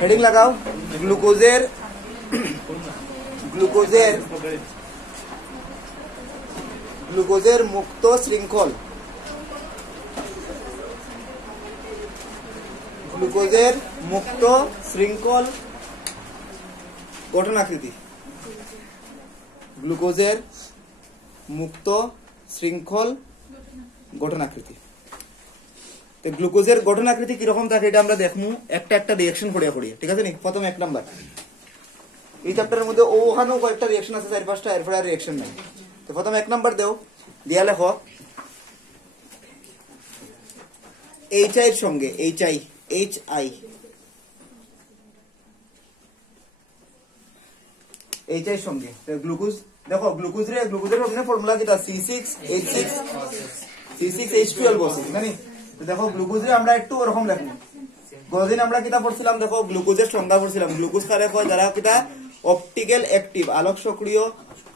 হেডিং লাগাও গ্লুকোজের মুক্ত শৃঙ্খল গঠনাকৃতি গ্লুকোজের মুক্ত শৃঙ্খল গঠনাকৃতি। তো গ্লুকোজের গঠনাকৃতি কিরকম থাকে এটা আমরা দেখমু একটা রিঅ্যাকশন করিয়া ঠিক আছে নি। প্রথম 1 নাম্বার এই চ্যাপ্টারের মধ্যে ওখানেও কয়েকটা রিঅ্যাকশন আছে 4-5টা, এরপরে আর রিঅ্যাকশন নাই। তো প্রথম 1 নাম্বার দেও দিয়া লেখো HI এর সঙ্গে HI এর সঙ্গে গ্লুকোজ দেখো গ্লুকোজের ফর্মুলা যেটা C6H12 বসে মানে দেখো গ্লুকোজে আমরা একটু ওরকম লিখবো। গতদিন আমরা কিতা পড়ছিলাম দেখো গ্লুকোজের সংজ্ঞা পড়ছিলাম। গ্লুকোজ কারে কয় যারা কিতা অপটিক্যাল অ্যাক্টিভ আলোক সক্রিয়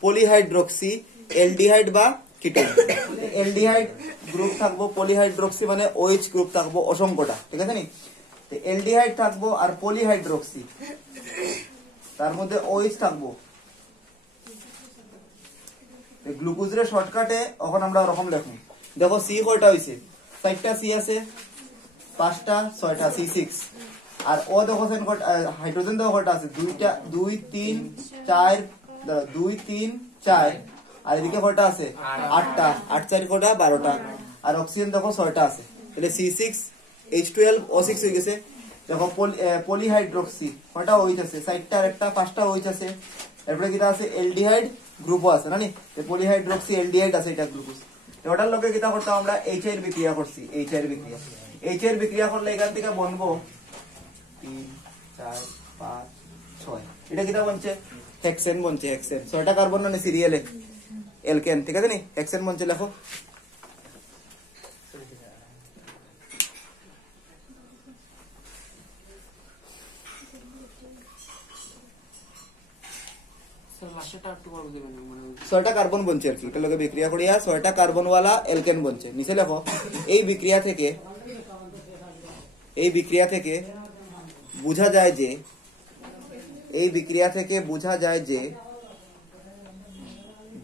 পলিহাইড্রক্সি অ্যালডিহাইড বা কিটোন। অ্যালডিহাইড গ্রুপ থাকবো, পলিহাইড্রক্সি মানে OH গ্রুপ থাকবো অসংখ্যটা, ঠিক আছে নি। তো অ্যালডিহাইড থাকবো আর পলিহাইড্রক্সি তার মধ্যে OH থাকবো। গ্লুকোজের শর্টকাটে এখন আমরা ওরকম লিখবো। দেখো সি কয়টা হইছে 4টা সি আছে, 5টা 6টা C6 আর ও দেখো হাইড্রোজেন দেখো কয়টা আছে 2টা 2 3 4 2 3 4 আর এদিকে কয়টা আছে 8টা 8 4 কয়টা 12টা আর অক্সিজেন দেখো 6টা আছে। তাহলে C6H12 O6 হয়ে গেছে। দেখো পলিহাইড্রক্সি কয়টা OH আছে 4টা আর একটা 5টা OH আছে। এরপরে কিটা আছে অ্যালডিহাইড গ্রুপও আছে না নি, পলিহাইড্রক্সি অ্যালডিহাইড আছে এটা গ্লুকোজ। ওটার লগে কিটা করতাম আমরা H এর বিক্রিয়া করছি। H এর বিক্রিয়া করলে এখান থেকে বনবো 3 4 5 6 এটা কিটা বনছে হেক্সেন বনছে। হেক্সেন 6টা কার্বন মানে সিরিয়ালে এলকেন, ঠিক আছে নি। হেক্সেন বনছে লেখো ছয়টা কার্বন বনছে আর কি। এটা লোকে বিক্রিয়া করিয়া 6টা কার্বন ওয়ালা এলকেন বনছে। নিচে লেখো এই বিক্রিয়া থেকে বোঝা যায় যে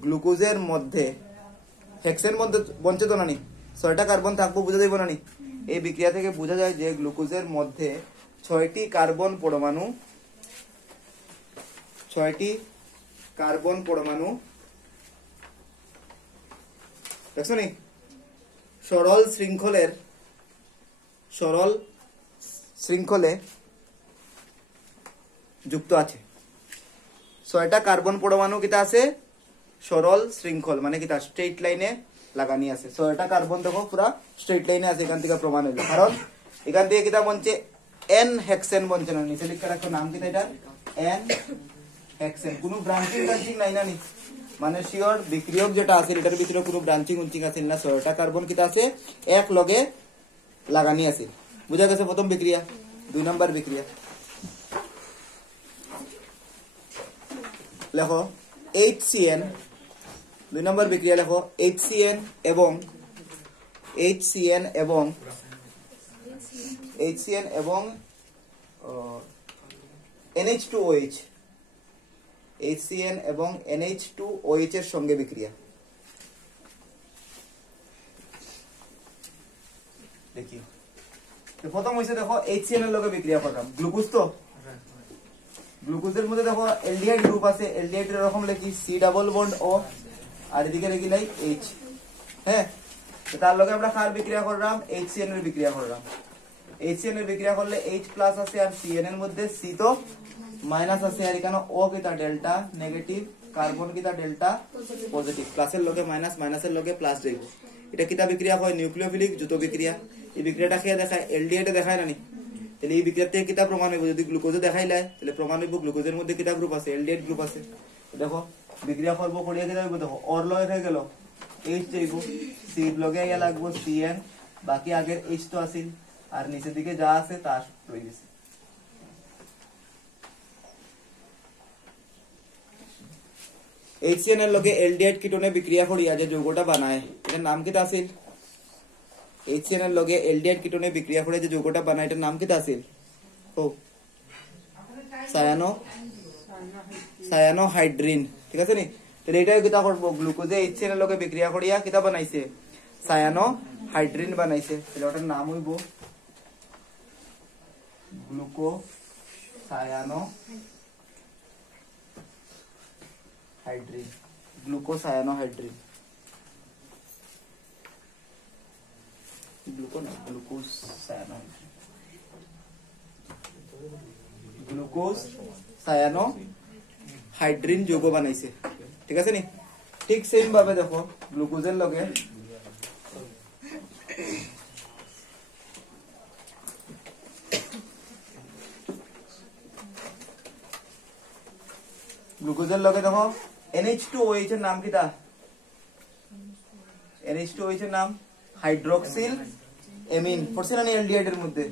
গ্লুকোজের মধ্যে হেক্সেন মধ্যে বনছে তো নানি 6টা কার্বন থাকবো, বোঝা যাইব নানি। এই বিক্রিয়া থেকে বোঝা যায় যে গ্লুকোজের মধ্যে 6টি কার্বন পরমাণু দেখছো নি সরল শৃঙ্খলে যুক্ত আছে। 6টা কার্বন পরমাণু কিটা আছে সরল শৃঙ্খল মানে কিটা স্ট্রেট লাইনে লাগানি আছে। 6টা কার্বন দেখো পুরা স্ট্রেট লাইনে আছে, এখান থেকে প্রমাণ হইল। কারণ এখান থেকে কিটা বনছে N হেক্সেন বনছে না। নিচে লিখে রাখো নাম কিটা এটা N হেক্সেন। কোনো ব্রাঞ্চিং নাই না নি, মানে শিওর বিক্রিয়ক যেটা আছে এটার ভিতরে কোনো ব্রাঞ্চিং আছে না। 6টা কার্বন কিটা আছে এক লগে লাগানি আছে। বুঝা গেছে প্রথম বিক্রিয়া। 2 নাম্বার বিক্রিয়া লেখো HCN। 2 নাম্বার বিক্রিয়া লেখো HCN এবং NH2OH। HCN এবং NH2OH এর সঙ্গে বিক্রিয়া দেখি। প্রথম হইছে দেখো HCN এর লগে বিক্রিয়া করলাম গ্লুকোজ। তো গ্লুকোজের মধ্যে দেখো অ্যালডিহাইড গ্রুপ আছে। অ্যালডিহাইড এর রকম লিখি C ডাবল বন্ড O আর এদিকে লিখি লাই H। হ্যাঁ, তার লগে আমরা কার বিক্রিয়া করলাম HCN এর বিক্রিয়া করলাম। HCN এর বিক্রিয়া করলে H প্লাস আছে আর CN এর মধ্যে C তো মাইনাস আছে আর এখানে O কিটা ডেল্টা নেগেটিভ, কার্বন কিটা ডেল্টা পজিটিভ। প্লাসের লগে মাইনাস, মাইনাসের লগে প্লাস যাইব। এটা কিটা বিক্রিয়া হয় নিউক্লিওফিলিক যৌথ বিক্রিয়া। এই বিক্রিয়াটা খেয়ে দেখায় অ্যালডিহাইডে দেখায় না নি। তাহলে এই বিক্রিয়া থেকে কিটা প্রমাণ হইব যদি গ্লুকোজে দেখাইলে তাহলে প্রমাণ হইব গ্লুকোজের মধ্যে কিটা গ্রুপ আছে অ্যালডিহাইড গ্রুপ আছে। দেখো বিক্রিয়া করব করিয়া কি যাইব দেখো ওর লয় হয়ে গেল H যাইব, C লগে ইয়া লাগবো CN, বাকি আগের H তো আছিল আর নিচের দিকে যা আছে তা রয়ে গেছে। HCN এর লগে অ্যালডিহাইড কিটোনে বিক্রিয়া করিয়া যে যৌগটা বানায় এটার নাম কিটা আছিল? HCN এর লগে অ্যালডিহাইড কিটোনে বিক্রিয়া করে যে যৌগটা বানায় এটার নাম কিটা আছিল? ও সায়ানোহাইড্রিন, ঠিক আছে নি? তাহলে এটাই কিতা করব, গ্লুকোজে HCl এর লগে বিক্রিয়া করিয়া কিতা বানাইছে, সায়ানোহাইড্রিন বানাইছে। তাহলে ওটার নাম হইব গ্লুকোসায়ানোহাইড্রিন, গ্লুকোসায়ানোহাইড্রিন, গ্লুকোসায়ানোহাইড্রিন যৌগ বানাইছে, ঠিক আছে নি? ঠিক সেম ভাবে দেখো গ্লুকোজের লগে দেখো NH2OH এর নাম কিটা, NH2OH এর নাম হাইড্রোক্সিল এমিন। পড়ছিলাম না এলডিহাইড এর মধ্যে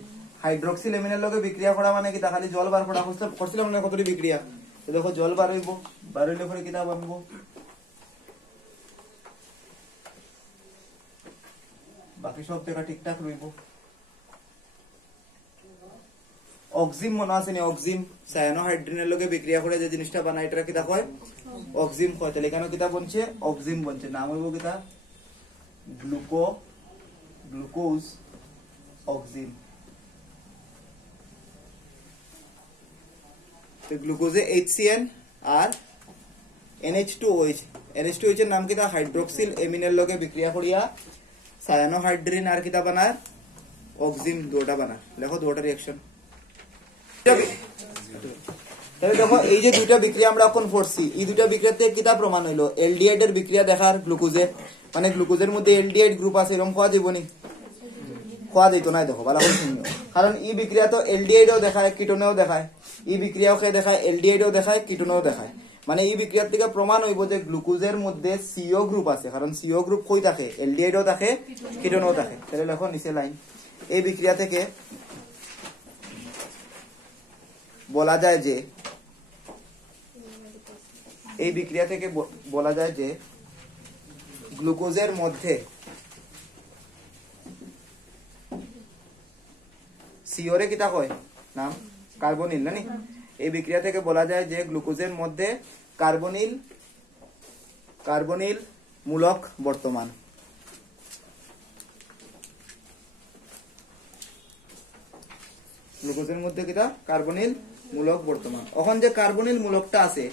হাইড্রোক্সিল এমিনের লগে বিক্রিয়া করা মানে কিটা, খালি জল বার করা করছিলাম না কতটি বিক্রিয়া। তো দেখো জল বার হইব, বার হইলে পরে কিটা বানবো, বাকি সব জায়গা ঠিকঠাক রইব। অক্সিম মনে আছে নি, অক্সিম সায়ানোহাইড্রিনের লগে বিক্রিয়া করে যে জিনিসটা বানায় এটা কিটা কয়, অক্সিম কয়। তাহলে এখানে কিটা বনছে, অক্সিম বনছে। নাম হইব কিটা, গ্লুকোজ অক্সিম। তো গ্লুকোজে HCl আর NH2OH, NH2OH এর নাম কিটা, হাইড্রোক্সিল এমিনের লগে বিক্রিয়া করিয়া সায়ানোহাইড্রিন আর কিটা বানায়, অক্সিম, দুটা বানায়। দেখো দুটা রিঅ্যাকশন। তাহলে দেখো এই যে দুইটা বিক্রিয়া আমরা এখন পড়ছি, এই দুইটা বিক্রিয়াতে কিটা প্রমাণ হইলো, এলডিহাইড এর বিক্রিয়া দেখার গ্লুকোজে, মানে গ্লুকোজের মধ্যে এলডিহাইড গ্রুপ আছে এরকম খাওয়া যাবো নি, খাওয়া দিত না। দেখো ভালো করে শুনিও, কারণ এই বিক্রিয়া তো এলডিহাইডও দেখায়, কিটোনেও দেখায়, এই বিক্রিয়াও খেয়ে দেখায়, এলডিহাইডও দেখায়, কিটোনেও দেখায়। মানে এই বিক্রিয়ার থেকে প্রমাণ হইব যে গ্লুকোজের মধ্যে CO গ্রুপ আছে, কারণ CO গ্রুপ কই থাকে, এলডিহাইডও থাকে, কিটোনেও থাকে। তাহলে দেখো নিচে লাইন, এই বিক্রিয়া থেকে বলা যায় যে, এই বিক্রিয়া থেকে বলা যায় যে গ্লুকোজের মধ্যে সিওরে কিতা কয় নাম, কার্বনিল না নি? এই বিক্রিয়া থেকে বলা যায় যে গ্লুকোজের মধ্যে কার্বনিল মূলক বর্তমান। গ্লুকোজের মধ্যে কিতা, কার্বনিল মূলক বর্তমান। এখন যে কার্বনিল মূলকটা আছে,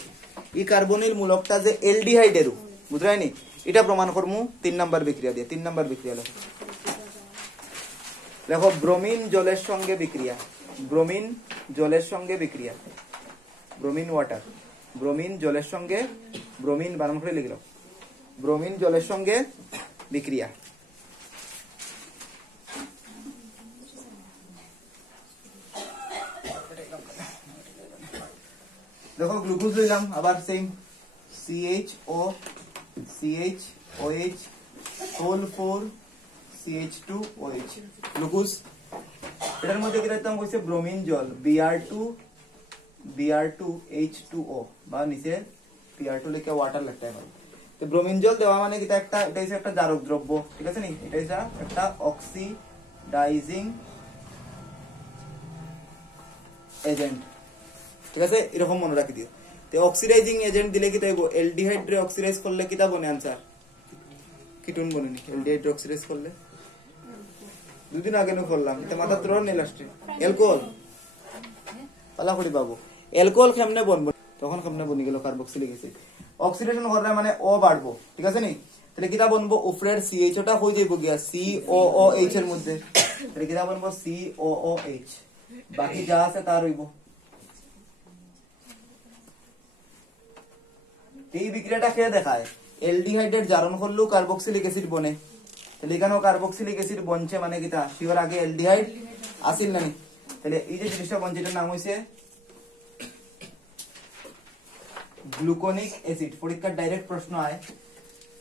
এই কার্বনিল মূলকটা যে এলডিহাইডের, বুঝরাইনি? এটা প্রমাণ করমু 3 নাম্বার বিক্রিয়া দিয়ে। 3 নাম্বার বিক্রিয়া দেখো, ব্রোমিন জলের সঙ্গে বিক্রিয়া, ব্রোমিন জলের সঙ্গে বিক্রিয়া, ব্রোমিন ওয়াটার, ব্রোমিন জলের সঙ্গে, ব্রোমিন বানান করে লিখলাম, ব্রোমিন জলের সঙ্গে বিক্রিয়া। দেখো গ্লুকোজ লইলাম, আবার same CHOH soul 4 CH2OH glucose. এটার মধ্যে কি রাখতাম কইছে, ব্রোমিন জল Br2H2O, বা নিচে Br2 লিখে ওয়াটার লিখতে হয়। তো ব্রোমিন জল দেওয়া মানে কি, এটা হচ্ছে একটা জারক দ্রব্য, ঠিক আছে নি? এটা হচ্ছে একটা অক্সিডাইজিং এজেন্ট, ঠিক আছে? এরকম মনে রাখি দিও। তো অক্সিডাইজিং এজেন্ট দিলে কি তাইব, এলডিহাইড রে অক্সিডাইজ করলে কিটা বনে, আনসার কিটোন বনে নি? এলডিহাইড অক্সিডাইজ করলে দুদিন আগে নো করলাম, এটা মাথা তোর নেই লাস্টে অ্যালকোহল পালা করি বাবু, অ্যালকোহল কেমনে বনবো, তখন কেমনে বনি গেল কার্বক্সিলিক অ্যাসিড। অক্সিডেশন করলে মানে ও বাড়বো, ঠিক আছে নি? তাহলে কিটা বনবো, উপরের CH ওটা হয়ে যাইব গিয়া COOH এর মধ্যে, তাহলে কিটা বনবো COOH, বাকি যা আছে তা রইব। এই বিক্রিয়াটা খেয়ে দেখায়, এলডিহাইডের জারণ করলেও কার্বক্সিলিক অ্যাসিড বনে। তাহলে এখানেও কার্বক্সিলিক অ্যাসিড বনছে মানে কিটা, শিওর আগে এলডিহাইড আসিল না নি? তাহলে এই যে জিনিসটা বনছে এটার নাম হইছে গ্লুকোনিক অ্যাসিড। পরীক্ষার ডাইরেক্ট প্রশ্ন আয়,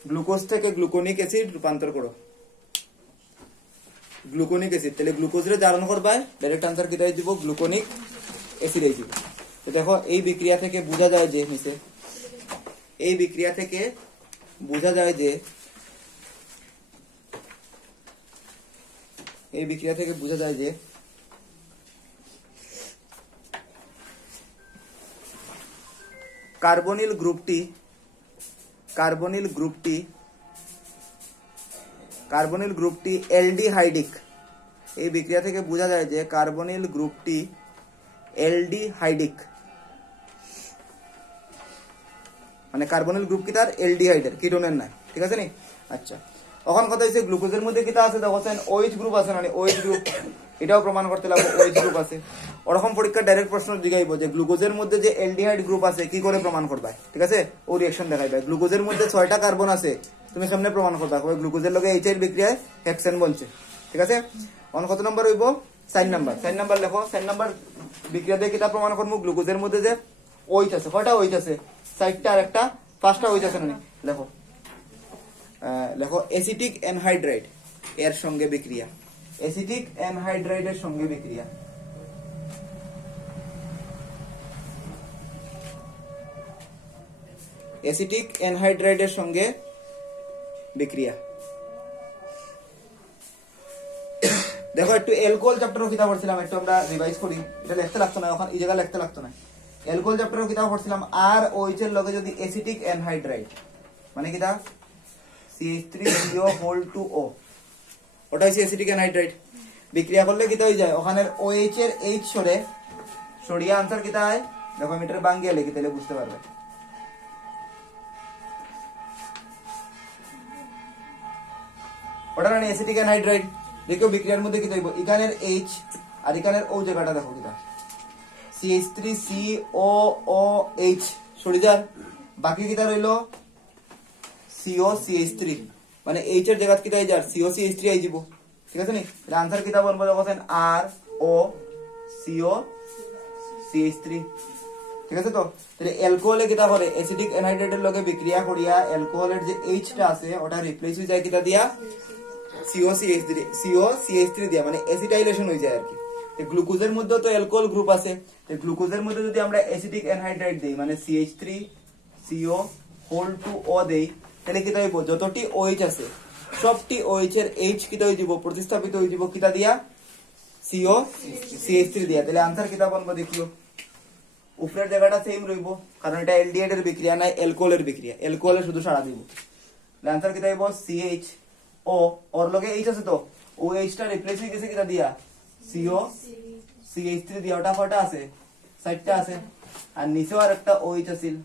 গ্লুকোজ থেকে গ্লুকোনিক অ্যাসিড রূপান্তর করো, গ্লুকোনিক অ্যাসিড। তাহলে গ্লুকোজের জারণ করবায় ডাইরেক্ট আনসার কিটা দিব, গ্লুকোনিক অ্যাসিড হয়ে যাবে। তো দেখো এই বিক্রিয়া থেকে বোঝা যায় যে, নিচে এই বিক্রিয়া থেকে বোঝা যায় যে, এই বিক্রিয়া থেকে বোঝা যায় যে কার্বনিল গ্রুপটি অ্যালডিহাইডিক। এই বিক্রিয়া থেকে বোঝা যায় যে কার্বনিল গ্রুপটি অ্যালডিহাইডিক, মানে কার্বনিল গ্রুপ কি তার অ্যালডিহাইডের, কিটোনের নাই, ঠিক আছে নি? আচ্ছা, এখন কথা হচ্ছে গ্লুকোজের মধ্যে কিটা আছে দেখছেন, OH গ্রুপ আছে, মানে OH গ্রুপ, এটাও প্রমাণ করতে লাগবে OH গ্রুপ আছে। ওরকম পরীক্ষা ডাইরেক্ট প্রশ্ন জিগাইব যে গ্লুকোজের মধ্যে যে অ্যালডিহাইড গ্রুপ আছে কি করে প্রমাণ করবা, ঠিক আছে? ও রিঅ্যাকশন দেখাইবা। গ্লুকোজের মধ্যে 6টা কার্বন আছে, তুমি সামনে প্রমাণ করবা গ্লুকোজের লগে এইচ এর বিক্রিয়ায় হেক্সেন বলছে, ঠিক আছে? অন কত নম্বর হইব? 4 নাম্বার। 4 নাম্বার লেখো। 4 নাম্বার বিক্রিয়া দিয়ে কিটা প্রমাণ করবো, গ্লুকোজের মধ্যে যে OH আছে, কয়টা OH আছে? 4টা, আর একটা 5টা OH আছে না? লেখো অ্যাসিটিক অ্যানহাইড্রাইড এর সঙ্গে বিক্রিয়া, অ্যাসিটিক অ্যানহাইড্রাইডের সঙ্গে বিক্রিয়া। অ্যাসিটিক অ্যানহাইড্রাইডের সঙ্গে বিক্রিয়া। দেখো একটু অ্যালকোহল চ্যাপ্টারও কিতাব পড়ছিলাম, একটু আমরা রিভাইজ করি। এটা লিখতে লাগতো না, এখন এই জায়গা লিখতে লাগতো না। অ্যালকোহল চ্যাপ্টারও কিতাব পড়ছিলাম, আর OH এর লগে যদি অ্যাসিটিক অ্যানহাইড্রাইড, মানে কিটা CH3CO2O, ওটা হচ্ছে অ্যাসিটিক অ্যানহাইড্রাইড। বিক্রিয়া করলে কিটা হয়ে যায়, ওখানের OH এর H সরিয়া আনসার কিটা হয়, দেখো মিটার বাঙ্গিয়া লিখে তাহলে বুঝতে পারবে। ওটা মানে অ্যাসিটিক অ্যানহাইড্রাইড। দেখো বিক্রিয়ার মধ্যে কিটা হইব, এখানের H আর এখানের O জায়গাটা দেখো কিটা, CH3COOH সরি যার, বাকি কিটা রইলো COCH3, মানে H এর জায়গা কিটা যার COCH3 আই যাব, ঠিক আছে নি? এর आंसर কিটা বলবো দেখেন ROCOCH3, ঠিক আছে? তো তাহলে অ্যালকোহলে কিটা করে, অ্যাসিটিক অ্যানহাইড্রাইডের লগে বিক্রিয়া করিয়া অ্যালকোহলের যে H টা আছে ওটা রিপ্লেস হয়ে যায় কিটা দিয়া, COCH3 দিয়া, মানে অ্যাসিটাইলেশন হয়ে যায় আর কি। গ্লুকোজের মধ্যে তো অ্যালকোহল গ্রুপ আছে, গ্লুকোজের মধ্যে যদি আমরা অ্যাসিটিক অ্যানহাইড্রাইড দেই, মানে CH3CO2O দেই, তাহলে কিটা হইব, যতটি OH আছে সবটি OH এর H কিটা হয়ে যাব, প্রতিস্থাপিত হয়ে যাব কিটা দিয়া, COCH3 দিয়া। তাহলে आंसर কিটা বলবো দেখিও, উপরের জায়গাটা সেম রইব, কারণ এটা অ্যালডিহাইড এর বিক্রিয়া নাই, অ্যালকোহলের বিক্রিয়া, অ্যালকোহলে শুধু সাড়া দিব। তাহলে आंसर কিটা হইব CHO, ওর লগে H আছে তো OH টা রিপ্লেস হয়ে গেছে কিটা দিয়া, COCH3 দিয়া। ওটা কয়টা আছে? 4টা আছে, আর নিচেও আর একটা OH আছিল,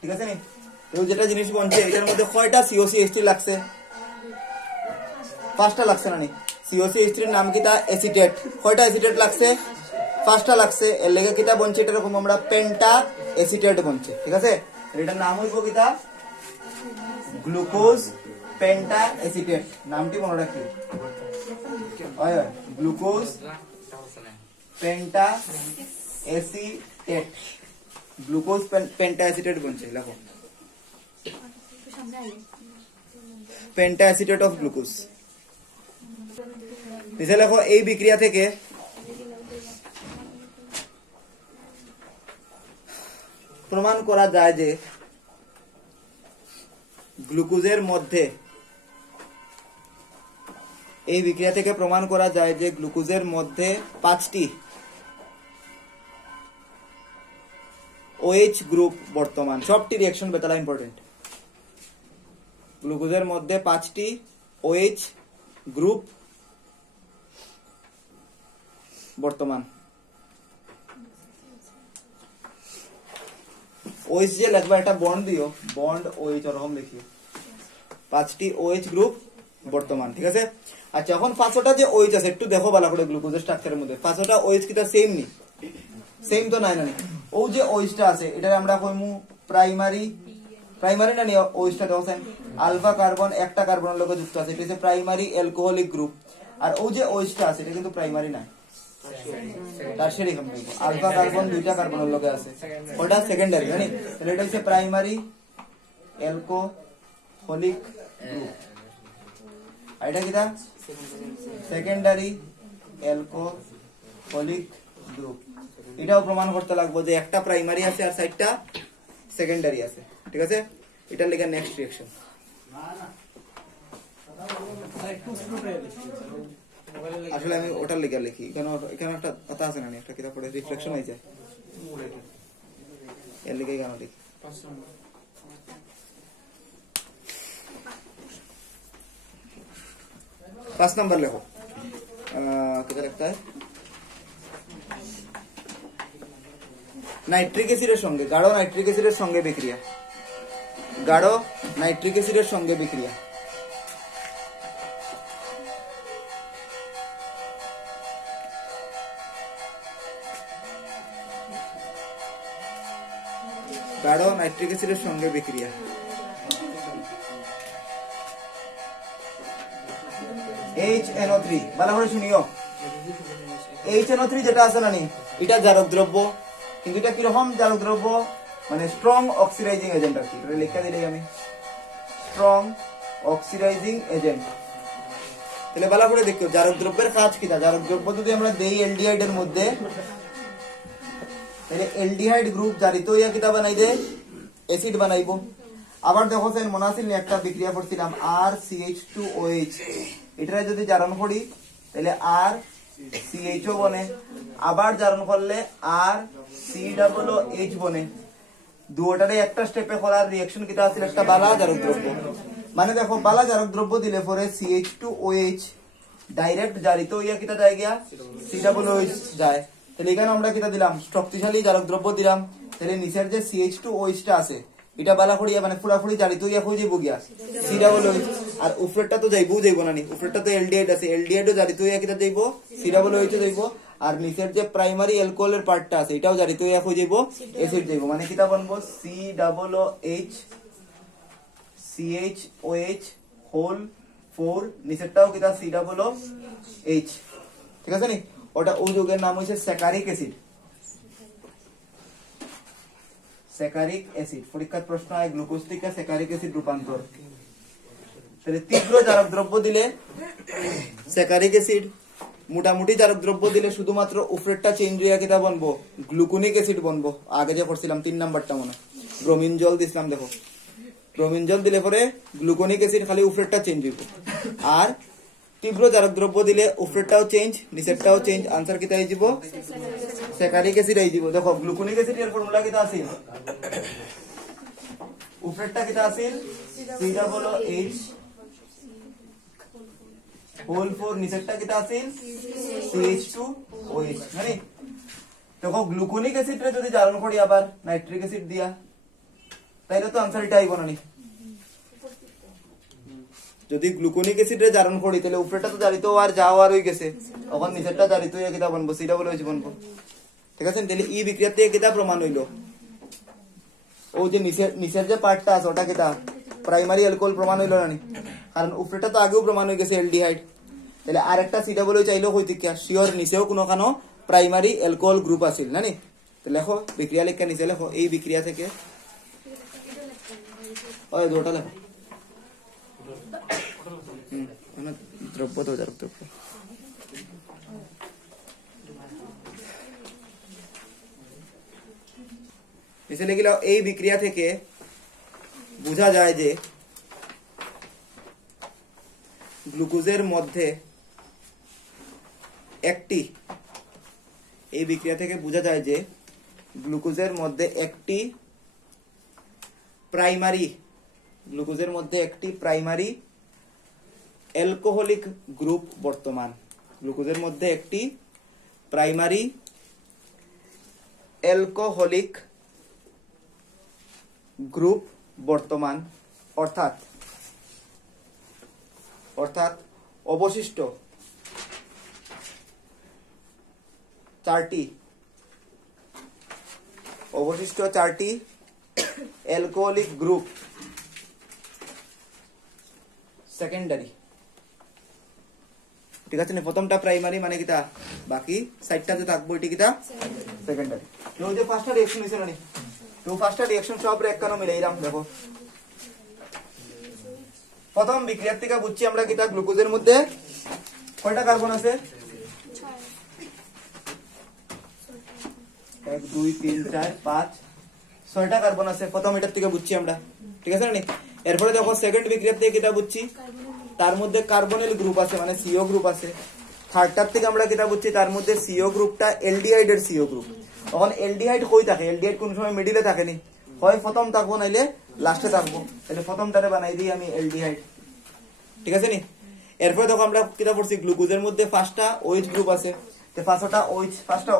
ঠিক আছে নি? তো যেটা জিনিস বলছে এটার মধ্যে কয়টা COCH3 লাগছে? 5টা লাগছে না নি? COCH3 এর নাম কিটা, অ্যাসিটেট। কয়টা অ্যাসিটেট লাগছে? 5টা লাগছে। এর লেগে কিটা বলছে, এটা এরকম আমরা পেন্টা অ্যাসিটেট বলছে, ঠিক আছে? এটার নাম হইব কিটা, গ্লুকোজ পেন্টা অ্যাসিটেট। নামটি মনে রাখি, হয় glucose penta acetate, glucose penta acetate বলছে। লেখো পেন্টা অ্যাসিটেট অফ গ্লুকোজ। নিচে লেখো এই বিক্রিয়া থেকে প্রমাণ করা যায় যে গ্লুকোজের মধ্যে, এই বিক্রিয়া থেকে প্রমাণ করা যায় যে গ্লুকোজের মধ্যে 5টি OH গ্রুপ বর্তমান। সবটি রিঅ্যাকশন বেতালা ইম্পর্টেন্ট। গ্লুকোজের মধ্যে 5টি OH গ্রুপ বর্তমান। OH যে লিখবা এটা বন্ড দিও, বন্ড OH ওরকম লিখিও, 5টি OH গ্রুপ বর্তমান, ঠিক আছে? আচ্ছা, এখন 5টা যে OH আছে একটু দেখো ভালো করে গ্লুকোজের স্ট্রাকচারের মধ্যে 5টা OH কিটা সেম নি? সেম তো নাই না? ও যে OH টা আছে এটা আমরা কইমু প্রাইমারি না নি? OH টা দেখেন আলফা কার্বন একটা কার্বনের লগে যুক্ত আছে, এটা হচ্ছে প্রাইমারি অ্যালকোহলিক গ্রুপ। আর ও যে OH টা আছে এটা কিন্তু প্রাইমারি না, টারশিয়ারি কম্পাউন্ড। আলফা কার্বন দুইটা কার্বনের লগে আছে, ওটা সেকেন্ডারি, জানি? তাহলে এটা হচ্ছে প্রাইমারি অ্যালকোহলিক গ্রুপ, আর এটা কিটা সেকেন্ডারি অ্যালকোহলিক গ্রুপ। এটাও প্রমাণ করতে লাগবে যে একটা প্রাইমারি আছে আর 4টা সেকেন্ডারি আছে, ঠিক আছে? এটার লেগে নেক্সট রিঅ্যাকশন আসলে আমি ওটার লেখা লিখি কেন এখানে একটা কথা আছে না একটা কিতাব পড়ে রিফ্লেকশন হয়ে যায় এর লেগে কেন লিখি 5 नंबर লেখো किधर लगता है নাইট্রিক অ্যাসিডের সঙ্গে গাঢ় নাইট্রিক অ্যাসিডের সঙ্গে বিক্রিয়া গাঢ় নাইট্রিক অ্যাসিডের সঙ্গে বিক্রিয়া গাঢ় নাইট্রিক অ্যাসিডের সঙ্গে বিক্রিয়া HNO3 ভালো করে শুনিও HNO3 যেটা আছে না নি এটা জারক দ্রব্য কিন্তু এটা কি রকম জারক দ্রব্য মানে স্ট্রং অক্সিডাইজিং এজেন্ট আর কি এটা লেখা দিলেই আমি স্ট্রং অক্সিডাইজিং এজেন্ট তাহলে ভালো করে দেখো জারক দ্রব্যের কাজ কিটা জারক দ্রব্য যদি আমরা দেই অ্যালডিহাইড এর মধ্যে তাহলে অ্যালডিহাইড গ্রুপ জারিত হইয়া কিটা বানাই দে অ্যাসিড বানাইবো আবার দেখো সেন মনাসিল নিয়ে একটা বিক্রিয়া করছিলাম RCH2OH এটা যদি জারণ করি তাহলে RCHO বনে আবার জারণ করলে RCOOH বনে দুটোটারে একটা স্টেপে করার রিঅ্যাকশন কিটা আছে একটা বালা জারক দ্রব্য মানে দেখো বালা জারক দ্রব্য দিলে পরে CH2OH ডাইরেক্ট জারিত হইয়া কিটা যায় গিয়া COOH যায় তাহলে এখানে আমরা কিটা দিলাম শক্তিশালী জারক দ্রব্য দিলাম তাহলে নিচের যে CH2OH টা আছে এটা বালা করিয়া মানে পুরাপুরি জারিত হইয়া কই যাইবো গিয়া COOH আর উপরেরটা তো যাইবো না নি উপরেরটা তো এলডিহাইড আছে এলডিহাইড ও জারিত হইয়া কিটা যাইবো COOH যাইবো আর নিচের যে প্রাইমারি অ্যালকোহলের পার্টটা আছে এটাও জারিত হইয়া কই যাইবো অ্যাসিড যাইবো মানে কিটা বলবো COOH CHOH হোল 4 নিচেরটাও কিটা COOH ঠিক আছে নি ওটা ওই যৌগের নাম হইছে স্যাকারিক অ্যাসিড স্যাকারিক অ্যাসিড পরীক্ষার প্রশ্ন হয় গ্লুকোজ থেকে স্যাকারিক অ্যাসিড রূপান্তর তাহলে তীব্র জারক দ্রব্য দিলে স্যাকারিক অ্যাসিড মোটামুটি জারক দ্রব্য দিলে শুধুমাত্র উপরেরটা চেঞ্জ হইয়া কিটা বনবো গ্লুকোনিক অ্যাসিড বনবো আগে যে করছিলাম 3 নাম্বারটা মনে ব্রোমিন জল দিছিলাম দেখো ব্রোমিন জল দিলে পরে গ্লুকোনিক অ্যাসিড খালি উপরেরটা চেঞ্জ হইব আর তীব্র জারক দ্রব্য দিলে উপরেরটাও চেঞ্জ নিচেরটাও চেঞ্জ आंसर কিটা হই যাব স্যাকারিক অ্যাসিড হই যাব দেখো গ্লুকোনিক অ্যাসিড এর ফর্মুলা কিটা আছে উপরেরটা কিটা আছে COOH হোল 4 নিচেরটা কিটা আছে CH2OH মানে দেখো গ্লুকোনিক অ্যাসিড রে যদি জারণ করি আবার নাইট্রিক অ্যাসিড দিয়া তাইলে তো आंसर এটাই বনানি যদি গ্লুকোনিক অ্যাসিড রে জারণ করি তাহলে উপরেরটা তো জারিত আর যাওয়ার হই গেছে তখন নিচেরটা জারিত হইয়া কিটা বনবো COOH বনবো ঠিক আছে তাহলে এই বিক্রিয়াতে কিটা প্রমাণ হইলো ও যে নিচের যে পার্টটা আছে ওটা কিটা প্রাইমারি অ্যালকোহল প্রমাণ হইলো না কারণ উপরেরটা তো আগেও প্রমাণ হয়ে গেছে অ্যালডিহাইড তাহলে আরেকটা COOH চাইলেও হইতে কি শিওর নিচেও কোনো কানো প্রাইমারি অ্যালকোহল গ্রুপ আছিল না নি তো লেখো বিক্রিয়া লেখা নিচে লেখো এই বিক্রিয়া থেকে ওই দুটো লেখো দ্রব্য তো জারক দ্রব্য নিচে লিখলো এই বিক্রিয়া থেকে বোঝা যায় যে গ্লুকোজের মধ্যে একটি এই বিক্রিয়া থেকে বোঝা যায় যে গ্লুকোজের মধ্যে একটি প্রাইমারি অ্যালকোহলিক গ্রুপ বর্তমান গ্লুকোজের মধ্যে একটি প্রাইমারি অ্যালকোহলিক গ্রুপ বর্তমান অর্থাৎ অবশিষ্ট চারটি অ্যালকোহলিক গ্রুপ সেকেন্ডারি ঠিক আছে না প্রথমটা প্রাইমারি মানে কিটা বাকি সাইডটা যে থাকবো এটি কিটা সেকেন্ডারি তো যে ফার্স্টটা রিঅ্যাকশন হইছে না তো ফার্স্টটা রিঅ্যাকশন সব রে একখানো মিলাইরাম দেখো প্রথম বিক্রিয়া থেকে বুঝছি আমরা কিটা গ্লুকোজের মধ্যে কয়টা কার্বন আছে 1 2 3 4 5 6টা কার্বন আছে প্রথম এটার থেকে বুঝছি আমরা ঠিক আছে না এরপরে দেখো সেকেন্ড বিক্রিয়া থেকে কিটা বুঝছি তার মধ্যে কার্বনিল গ্রুপ আছে মানে CO গ্রুপ আছে থার্ডটার থেকে আমরা কিটা বুঝছি তার মধ্যে সিও গ্রুপটা এলডিহাইড এর সিও গ্রুপ। তখন এলডিহাইড কই থাকে? এলডিহাইড কোন সময় মিডিলে থাকেনি, হয় প্রথম থাকবো নাইলে লাস্টে থাকবো। তাহলে প্রথমটারে বানাই দিই আমি এলডিহাইড, ঠিক আছে নি। এরপরে দেখো আমরা কিটা পড়ছি, গ্লুকোজের মধ্যে 5টা OH গ্রুপ আছে। তো 5টা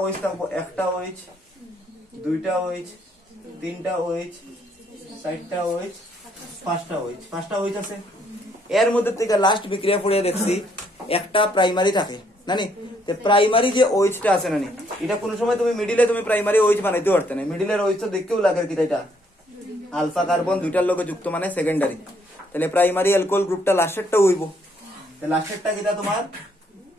OH থাকবো, একটা OH, 2টা OH, 3টা OH, 4টা OH, 5টা OH আছে। এর মধ্যে থেকে লাস্ট বিক্রিয়া পড়িয়ে দেখছি একটা প্রাইমারি থাকে নানি। তো প্রাইমারি যে OH-টা আছে নানি, এটা কোন সময় তুমি মিডিলে তুমি প্রাইমারি OH বানাইতে পারতে না। মিডিলের OH তো দেখতেও লাগে কি এটা আলফা কার্বন দুইটার লগে যুক্ত মানে সেকেন্ডারি। তাহলে প্রাইমারি অ্যালকোহল গ্রুপটা লাস্টেরটা হইব। তাহলে লাস্টেরটা কিটা তোমার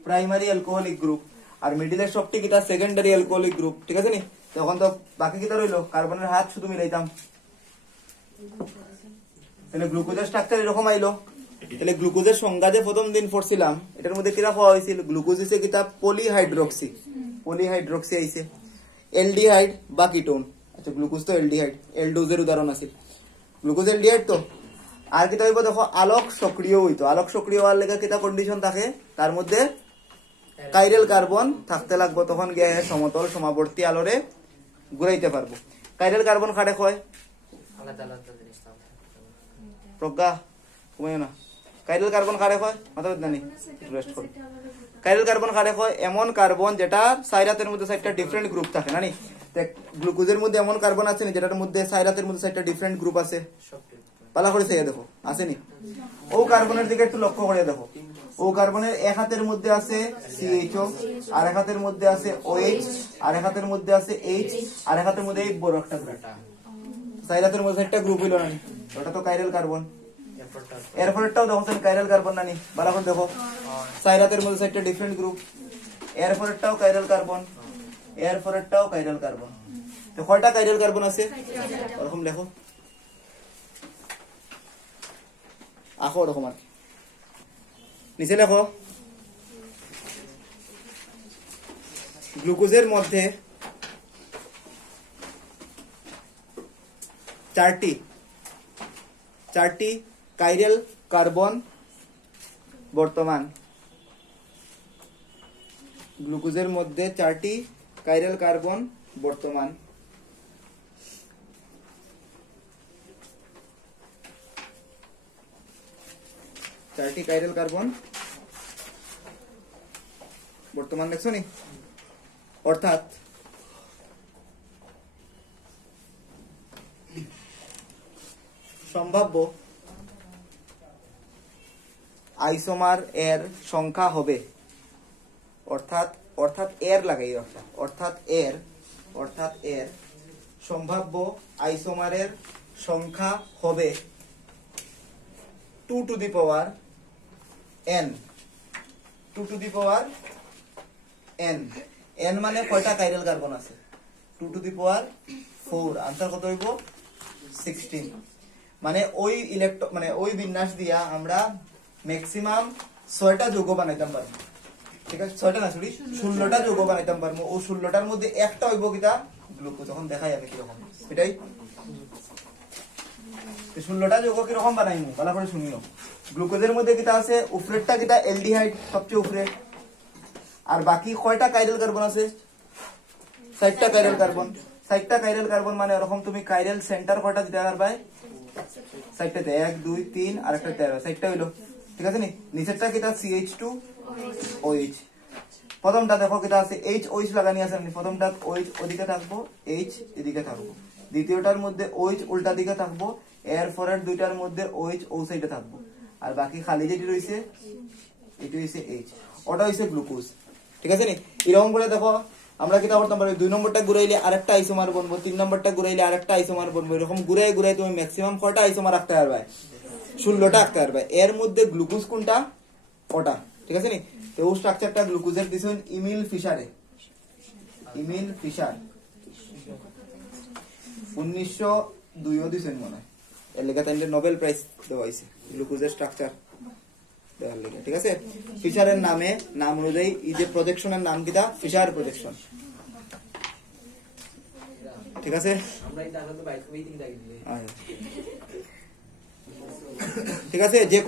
প্রাইমারি অ্যালকোহলিক গ্রুপ, আর মিডিলের সবটি কিটা সেকেন্ডারি অ্যালকোহলিক গ্রুপ, ঠিক আছে নি। তখন তো বাকি কিটা রইলো, কার্বনের হাত শুধু মিলাইতাম। তাহলে গ্লুকোজের স্ট্রাকচার এরকম আইলো। তাহলে গ্লুকোজের সংজ্ঞা যে প্রথম দিন পড়ছিলাম এটার মধ্যে কিরা পাওয়া হয়েছিল, গ্লুকোজ হইছে কিটা পলিহাইড্রক্সি আইছে, এলডিহাইড বা কিটোন। আচ্ছা গ্লুকোজ তো এলডিহাইড, এলডোজের উদাহরণ আছে। গ্লুকোজ এলডিহাইড তো। আর কিটা হইব দেখো আলোক সক্রিয় হইতো। আলোক সক্রিয় হওয়ার লেগে কিটা কন্ডিশন থাকে, তার মধ্যে কাইরেল কার্বন থাকতে লাগবে, তখন গিয়ে সমতল সমাবর্তী আলোরে ঘুরাইতে পারবো। কাইরেল কার্বন খাড়ে হয় প্রজ্ঞা ঘুমাইও না। কাইরেল কার্বন কারে হয় মাথা জানি রেস্ট করো। কাইরেল কার্বন কারে হয় এমন কার্বন যেটা সাইরাতের মধ্যে 4টা ডিফারেন্ট গ্রুপ থাকে নানি। গ্লুকোজের মধ্যে এমন কার্বন আছে নি যেটার মধ্যে সাইরাতের মধ্যে 4টা ডিফারেন্ট গ্রুপ আছে, পালা করে চাইয়া দেখো আসেনি। ও কার্বনের দিকে একটু লক্ষ্য করে দেখো, ও কার্বনের এক হাতের মধ্যে আছে CHO, আর এক হাতের মধ্যে আছে OH, আর এক হাতের মধ্যে আছে H, আর এক হাতের মধ্যে এই বড় একটা গ্রুপ। সাইরাতের মধ্যে একটা গ্রুপ হইল নানি, ওটা তো কাইরেল কার্বন। এরপরেরটাও দেখো কাইরাল কার্বন নানি, ভালো করে দেখো সাইরাতের মধ্যে 4টা ডিফারেন্ট গ্রুপ। এরপরেরটাও কাইরাল কার্বন, এরপরেরটাও কাইরাল কার্বন। তো কয়টা কাইরাল কার্বন আছে এরকম দেখো, আঁকো ওরকম আর নিচে লেখো। গ্লুকোজের মধ্যে 4টি কাইরাল কার্বন বর্তমান। গ্লুকোজের মধ্যে 4টি কাইরাল কার্বন বর্তমান। কাইরাল কার্বন বর্তমান দেখছো নি, অর্থাৎ সম্ভাব্য আইসোমার এর সংখ্যা হবে, অর্থাৎ এর লাগাই অর্থাৎ এর সম্ভাব্য আইসোমারের সংখ্যা হবে 2 to the power n। 2 to the power n। n মানে কয়টা কাইরাল কার্বন আছে? 2 to the power 4। আনসার কত হইব? 16। মানে ওই বিন্যাস দিয়া আমরা ম্যাক্সিমাম 6টা যৌগ বানাইতাম পারবো, ঠিক আছে? 6টা না সরি 16টা যৌগ বানাইতাম পারবো। ও 16টার মধ্যে একটা হইব কিটা গ্লুকোজ। তখন দেখা যাবে কিরকম, এটাই 16টা যৌগ কিরকম বানাইমু ভালো করে শুনিও। গ্লুকোজের মধ্যে কিটা আছে, উপরেরটা কিটা এলডিহাইড সবচেয়ে উপরে, আর বাকি কয়টা কাইরাল কার্বন আছে? 4টা কাইরাল কার্বন। 4টা কাইরাল কার্বন মানে এরকম তুমি কাইরাল সেন্টার কয়টা দিতে পারবে? 4টাতে 1 2 3 আর একটা 13, 4টা হইলো, ঠিক আছে নি। নিচেরটা কিটা CH2OH। প্রথমটা দেখো কিটা আছে HOH লাগানি আছে, প্রথমটা OH ওদিকে থাকবো, H এদিকে থাকবো। দ্বিতীয়টার মধ্যে OH উল্টা দিকে থাকবো, এরপরের দুইটার মধ্যে OH ও সাইডে থাকবো, আর বাকি খালি যেটি রয়েছে এটি হইছে H, ওটা হইছে গ্লুকোজ, ঠিক আছে নি। এরকম করে দেখো আমরা কিটা করতাম পারি, 2 নম্বরটা ঘুরাইলে আরেকটা আইসোমার বনবো, 3 নম্বরটা ঘুরাইলে আরেকটা আইসোমার বনবো। এরকম ঘুরাই তুমি ম্যাক্সিমাম কয়টা আইসোমার রাখতে পারবে? 16টা রাখতে পারবে। এর মধ্যে গ্লুকোজ কোনটা? ওটা, ঠিক আছে নি। তো ও স্ট্রাকচারটা গ্লুকোজের দিছেন ইমিল ফিশার 1902 দিছেন মনে হয়। এর লেগে তাই নোবেল প্রাইজ দেওয়া হয়েছে গ্লুকোজের স্ট্রাকচার দেওয়ার লেগে, ঠিক আছে? ফিশারের নাম অনুযায়ী এই যে প্রজেকশনের নাম কিটা? ফিশার প্রজেকশন, ঠিক আছে? ঠিক আছে, যে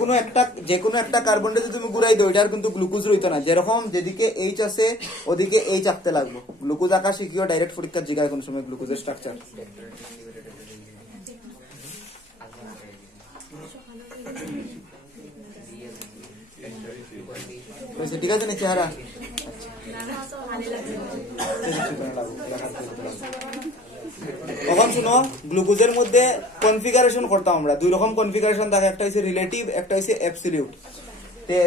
কোনো একটা কার্বনটা যদি তুমি ঘুরাই দাও এটার কিন্তু গ্লুকোজ রইতো না, যেরকম যেদিকে এইচ আছে ওদিকে এইচ আঁকতে লাগবো। গ্লুকোজ আঁকা শিখিও ডাইরেক্ট পরীক্ষার জিগায় কোন সময় গ্লুকোজের স্ট্রাকচার। ঠিক আছে না চেহারা? এখন শুনো, গ্লুকোজের মধ্যে কনফিগারেশন করতাম আমরা, দুই রকম কনফিগারেশন থাকে, একটা হচ্ছে রিলেটিভ, একটা হচ্ছে অ্যাবসলিউট।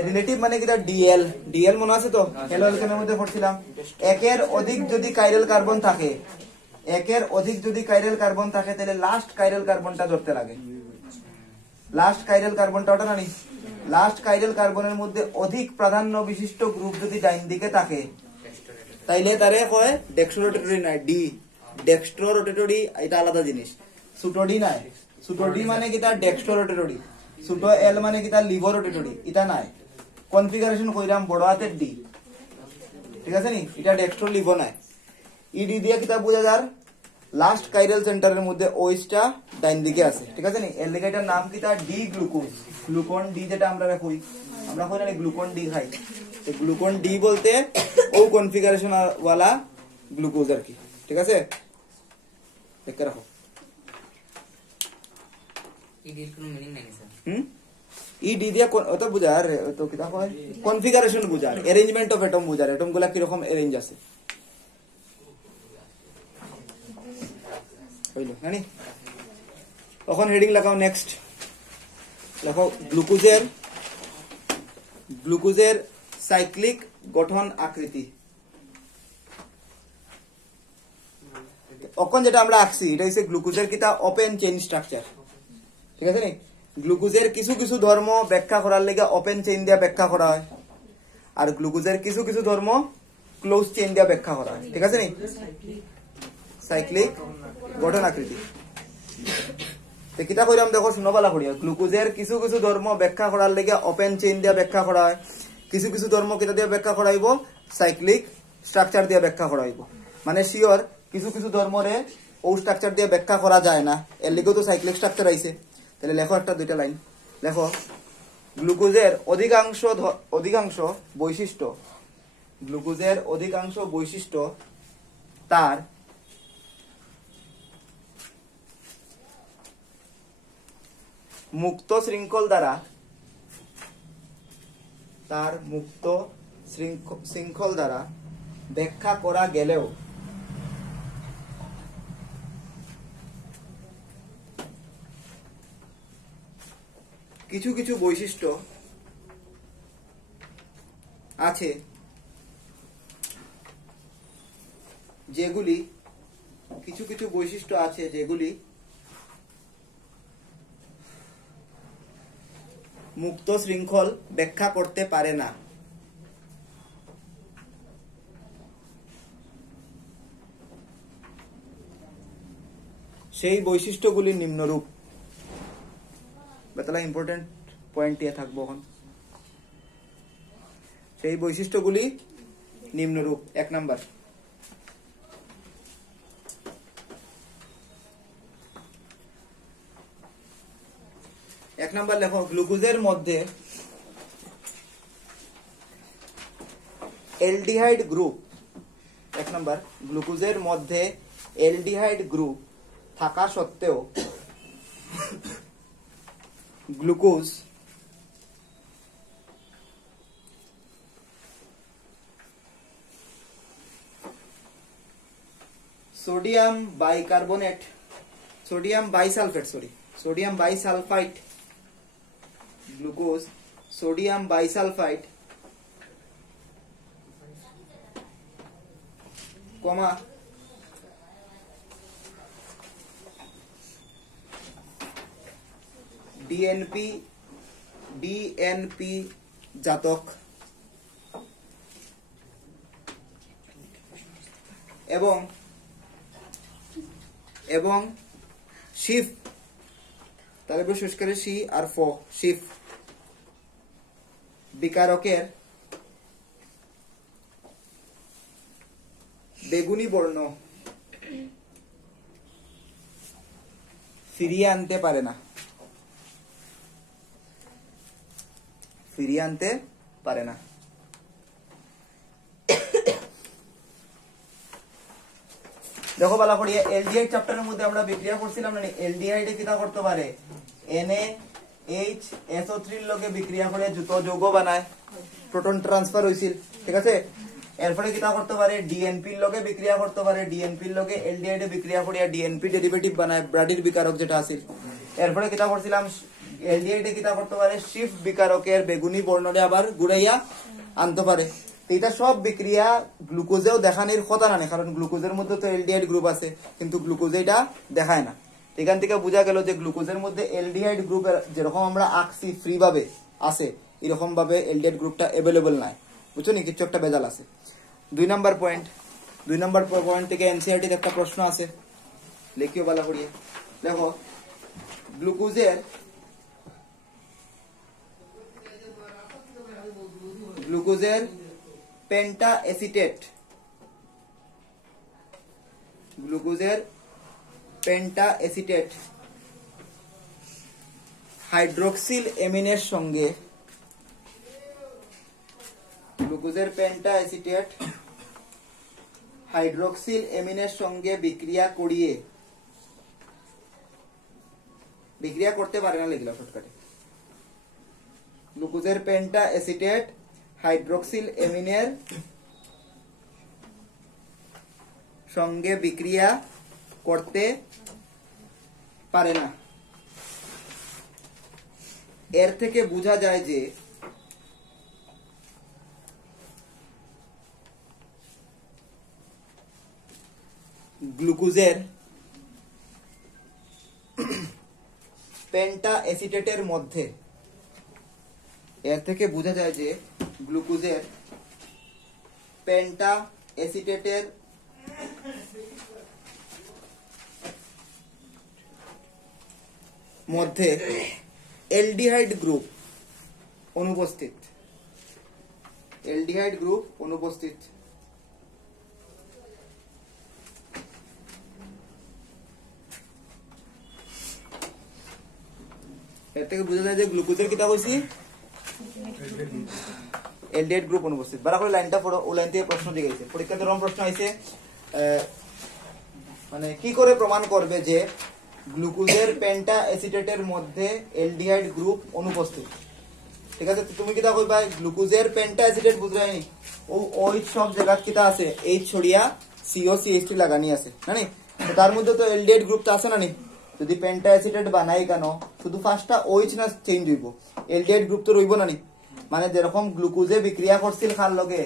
রিলেটিভ মানে কি, ডিএল ডিএল মনে আছে তো, হ্যালো অ্যালকেনের মধ্যে পড়ছিলাম। একের অধিক যদি কাইরাল কার্বন থাকে, একের অধিক যদি কাইরাল কার্বন থাকে তাহলে লাস্ট কাইরাল কার্বনটা ধরতে লাগে। লাস্ট কাইরাল কার্বনটা ওটা জানি, লাস্ট কাইরাল কার্বনের মধ্যে অধিক প্রাধান্য বিশিষ্ট গ্রুপ যদি ডাইন দিকে থাকে তাইলে তারে কয় ডেক্সট্রোরোটেটরি নাই, ডি ডেক্সট্রোরোটেটরি, এটা আলাদা জিনিস। সুটো ডি নাই, সুটো ডি মানে কি তার ডেক্সট্রোরোটেটরি, সুটো এল মানে কি তার লিভোরোটেটরি, এটা নাই। কনফিগারেশন কইরাম বড় হাতের ডি, ঠিক আছে নি, এটা ডেক্সট্রো লিভো নাই। ইডি দিয়ে কিতা বোঝা যার লাস্ট কাইরাল সেন্টারের মধ্যে ওইসটা ডাইন দিকে আছে, ঠিক আছে নি, এর লিগে এটার নাম কি তার ডি গ্লুকোজ। গ্লুকন ডি যেটা আমরা কই, আমরা কই না গ্লুকন ডি খাই, তো গ্লুকন ডি বলতে ও কনফিগারেশন ওয়ালা গ্লুকোজ আর কি, ঠিক আছে, দেখে রাখো। ইডির কোনো মিনিং নাই স্যার। ইডি দিয়া ওটা বুঝার, তো কিতা কয় কনফিগারেশন বুঝার, অ্যারেঞ্জমেন্ট অফ এটম বুঝার, এটম গুলা কিরকম অ্যারেঞ্জ আছে হইলো জানি। তখন হেডিং লাগাও, নেক্সট লেখো গ্লুকোজের সাইক্লিক গঠন আকৃতি। এখন যেটা আমরা আঁকছি এটা হচ্ছে গ্লুকোজের কিতা ওপেন চেইন স্ট্রাকচার, ঠিক আছে নি। গ্লুকোজের কিছু কিছু ধর্ম ব্যাখ্যা করার লেগে ওপেন চেইন দিয়ে ব্যাখ্যা করা হয়, আর গ্লুকোজের কিছু কিছু ধর্ম ক্লোজ চেইন দিয়ে ব্যাখ্যা করা হয়, ঠিক আছে নি। সাইক্লিক গঠন আকৃতি কিতা কইরাম দেখো, শুনো বালা করিয়া। গ্লুকোজের কিছু কিছু ধর্ম ব্যাখ্যা করার লেগে ওপেন চেইন দিয়ে ব্যাখ্যা করা হয়, কিছু কিছু ধর্ম কিতা দিয়ে ব্যাখ্যা করাইব, সাইক্লিক স্ট্রাকচার দিয়ে ব্যাখ্যা করাইব। মানে শিওর কিছু কিছু ধর্মরে ও স্ট্রাকচার দিয়ে ব্যাখ্যা করা যায় না, এর লিগেও তো সাইক্লিক স্ট্রাকচার আইছে। তাহলে লেখো একটা দুইটা লাইন লেখো, গ্লুকোজের অধিকাংশ বৈশিষ্ট্য, গ্লুকোজের অধিকাংশ বৈশিষ্ট্য তার মুক্ত শৃঙ্খল দ্বারা, তার মুক্ত শৃঙ্খল দ্বারা ব্যাখ্যা করা গেলেও কিছু কিছু বৈশিষ্ট্য আছে যেগুলি মুক্ত শৃঙ্খল ব্যাখ্যা করতে পারে না। সেই বৈশিষ্ট্যগুলি নিম্নরূপ। বেতলা ইম্পর্টেন্ট পয়েন্ট দিয়ে থাকবো এখন। সেই বৈশিষ্ট্যগুলি নিম্নরূপ। 1 নাম্বার, লেখো, গ্লুকোজের মধ্যে এলডিহাইড গ্রুপ। 1 নাম্বার, গ্লুকোজের মধ্যে এলডিহাইড গ্রুপ থাকা সত্ত্বেও গ্লুকোজ সোডিয়াম বাইসালফাইট গ্লুকোজ সোডিয়াম বাইসালফাইট কমা ডিএনপি জাতক এবং শিফ, তাহলে বিশেষ করে সি আর ফ, শিফ বিকারকের বেগুনি বর্ণ ফিরিয়ে আনতে পারে না। ফিরিয়ে আনতে পারে না। দেখো বালা করিয়া এলডিহাইড চ্যাপ্টারের মধ্যে আমরা বিক্রিয়া করছিলাম না, এলডিহাইডে কিটা করতে পারে, NaHSO3 এর লগে বিক্রিয়া করে যুত যৌগ বানায়, প্রোটন ট্রান্সফার হইছিল, ঠিক আছে। এরপরে কিটা করতে পারে, ডিএনপি এর লগে বিক্রিয়া করতে পারে, ডিএনপি এর লগে এলডিহাইডে বিক্রিয়া করিয়া ডিএনপি ডেরিভেটিভ বানায়, ব্রাডির বিকারক যেটা আছিল। এরপরে কিটা করছিলাম, এলডিহাইডে কিটা করতে পারে, শিফট বিকারকের বেগুনি বর্ণরে আবার ঘুরাইয়া আনতে পারে। এটা সব বিক্রিয়া গ্লুকোজেও দেখানোর কথা না, কারণ গ্লুকোজের মধ্যে তো এলডিহাইড গ্রুপ আছে, কিন্তু গ্লুকোজে এটা দেখায় না। এখান থেকে বোঝা গেল যে গ্লুকোজের মধ্যে এলডিহাইড গ্রুপ যেরকম আমরা আঁকছি ফ্রি ভাবে আছে, এরকম ভাবে এলডিহাইড গ্রুপটা অ্যাভেলেবল নাই, বুঝছো নি, কিছু একটা বেজাল আছে। 2 নম্বর পয়েন্ট থেকে এনসিইআরটিতে একটা প্রশ্ন আছে, লিখিও বালা করিয়ে। দেখো গ্লুকোজের পেন্টা এসিটেট হাইড্রোক্সিল অ্যামিনের সঙ্গে বিক্রিয়া করতে পারে না, লিখলাম শর্টকাটে। গ্লুকোজের পেন্টা এসিটেট হাইড্রোক্সিল অ্যামিনের সঙ্গে বিক্রিয়া করতে পারে না। এর থেকে বোঝা যায় যে গ্লুকোজের পেন্টা এসিটেটের মধ্যে এলডিহাইড গ্রুপ অনুপস্থিত। এর থেকে বোঝা যায় যে গ্লুকোজের কিতা কইছি, এলডিহাইড গ্রুপ অনুপস্থিত। বারা করে লাইনটা পড়ো, ও লাইন থেকে প্রশ্ন দিয়ে গেছে পরীক্ষাতে, রকম প্রশ্ন আইছে, মানে কি করে প্রমাণ করবে যে গ্লুকোজের পেন্টা এসিটেটের মধ্যে এলডিহাইড গ্রুপ অনুপস্থিত, ঠিক আছে। তুমি কিতা কইবা, গ্লুকোজের পেন্টা এসিটেট বুঝাইনি, ওই সব জায়গা কিতা আছে, এইচ ছড়িয়া COCH3 লাগানি আছে না নি, তার মধ্যে তো এলডিহাইড গ্রুপটা আছে না নি। যদি পেন্টা এসিটেট বানাই কেন, শুধু ফার্স্টটা OH না চেঞ্জ হইব, এলডিহাইড গ্রুপ তো রইব না নি। মানে যেরকম গ্লুকোজে বিক্রিয়া করছিল খার লগে